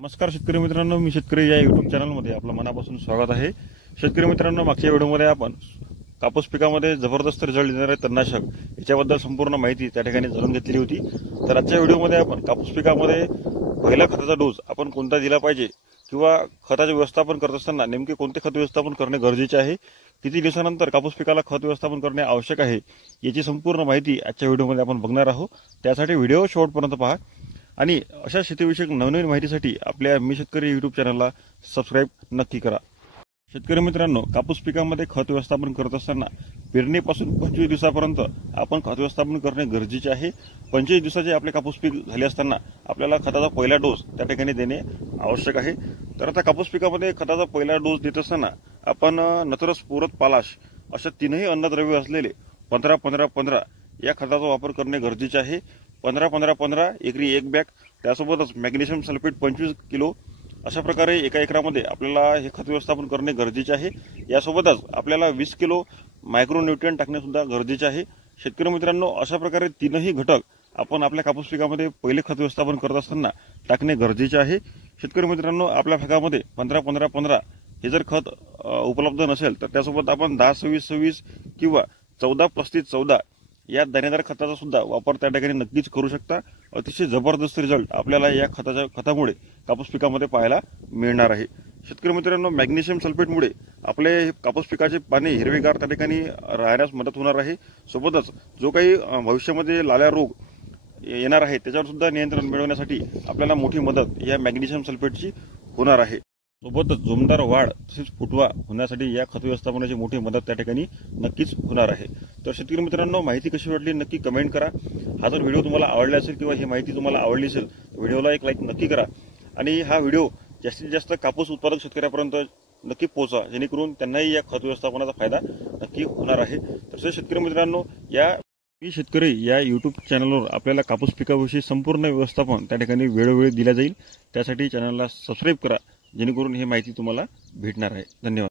नमस्कार शेतकरी मित्रांनो, मी शेतकरी या युट्यूब चॅनलमध्ये आपलं मनापासून स्वागत आहे। शेतकरी मित्रांनो, मागच्या व्हिडिओमध्ये आपण कापूस पिकामध्ये जबरदस्त रिझल्ट देणारे तणनाशक याच्याबद्दल संपूर्ण माहिती त्या ठिकाणी जाणून घेतली होती। तर आजच्या व्हिडिओमध्ये आपण कापूस पिकामध्ये पहिला खताचा डोस आपण कोणता दिला पाहिजे किंवा खताचे व्यवस्थापन करत असताना नेमके कोणते खत व्यवस्थापन करणे गरजेचे आहे, किती दिवसानंतर कापूस पिकाला खत व्यवस्थापन करणे आवश्यक आहे, याची संपूर्ण माहिती आजच्या व्हिडिओमध्ये आपण बघणार आहोत। त्यासाठी व्हिडिओ शेवटपर्यंत पहा आणि अशा शेतीविषयक नवनवीन माहितीसाठी आपल्या मी शेतकरी युट्यूब चॅनलला सबस्क्राइब नक्की करा। शेतकरी मित्रांनो, कापूस पिकामध्ये खत व्यवस्थापन करत असताना पेरणीपासून 25 दिवसापर्यंत आपण खत व्यवस्थापन करणे गरजेचे आहे। 25 दिवसाचे आपले कापूस पीक झाले असताना आपल्याला खताचा पहिला डोस त्या ठिकाणी देणे आवश्यक आहे। तर आता कापूस पिकामध्ये खताचा पहिला डोस देत असताना आपण नत्रस, पूरक, पालाश अशा तीनही अन्नद्रव्य असलेले 15-15-15 या खताचा वापर करणे गरजेचे आहे। 15-15-15 एकरी एक बॅग, त्यासोबतच मॅग्नेशियम सल्फेट 25 किलो अशा प्रकारे एका एकरामध्ये आपल्याला हे खत व्यवस्थापन करणे गरजेचे आहे। यासोबतच आपल्याला 20 किलो मायक्रोन्यूट्रिएंट टाकणे सुद्धा गरजेचे आहे। शेतकरी मित्रांनो, अशा प्रकारे तीनही घटक आपण आपल्या कापूस पिकामध्ये पहिले खत व्यवस्थापन करत असताना टाकणे गरजेचे आहे। शेतकरी मित्रांनो, आपल्या भागामध्ये 15-15-15 हे जर खत उपलब्ध नसेल तर त्यासोबत आपण 10-26-26 किंवा 14-35-14 या दाणेदार खताचा सुद्धा वापर त्या ठिकाणी नक्कीच करू शकता। अतिशय जबरदस्त रिझल्ट आपल्याला या खतामुळे कापूस पिकामध्ये पाहायला मिळणार आहे। शेतकरी मित्रांनो, मॅग्नेशियम सल्फेटमुळे आपले कापूस पिकाचे पाने हिरवेगार त्या ठिकाणी राहण्यास मदत होणार आहे। सोबतच जो काही भविष्यामध्ये लाल्या रोग येणार आहे त्याच्यावर सुद्धा नियंत्रण मिळवण्यासाठी आपल्याला मोठी मदत या मॅग्नेशियम सल्फेटची होणार आहे। सोबतच जोमदार वाढ तसेच फुटवा होण्यासाठी या खत व्यवस्थापनाची मोठी मदत त्या ठिकाणी नक्कीच होणार आहे। तर शेतकरी मित्रांनो, माहिती कशी वाटली नक्की कमेंट करा। हा जर व्हिडिओ तुम्हाला आवडला असेल किंवा ही माहिती तुम्हाला आवडली असेल तर व्हिडिओला एक लाईक नक्की करा आणि हा व्हिडिओ जास्तीत जास्त कापूस उत्पादक शेतकऱ्यांपर्यंत नक्की पोहोचा, जेणेकरून त्यांनाही या खत व्यवस्थापनाचा फायदा नक्की होणार आहे। तसेच शेतकरी मित्रांनो, मी शेतकरी या युट्यूब चॅनलवर आपल्याला कापूस पिकाविषयी संपूर्ण व्यवस्थापन त्या ठिकाणी वेळोवेळी दिले जाईल। त्यासाठी चॅनलला सबस्क्राइब करा, जेणेकरून ही माहिती तुम्हाला भेटणार आहे। धन्यवाद।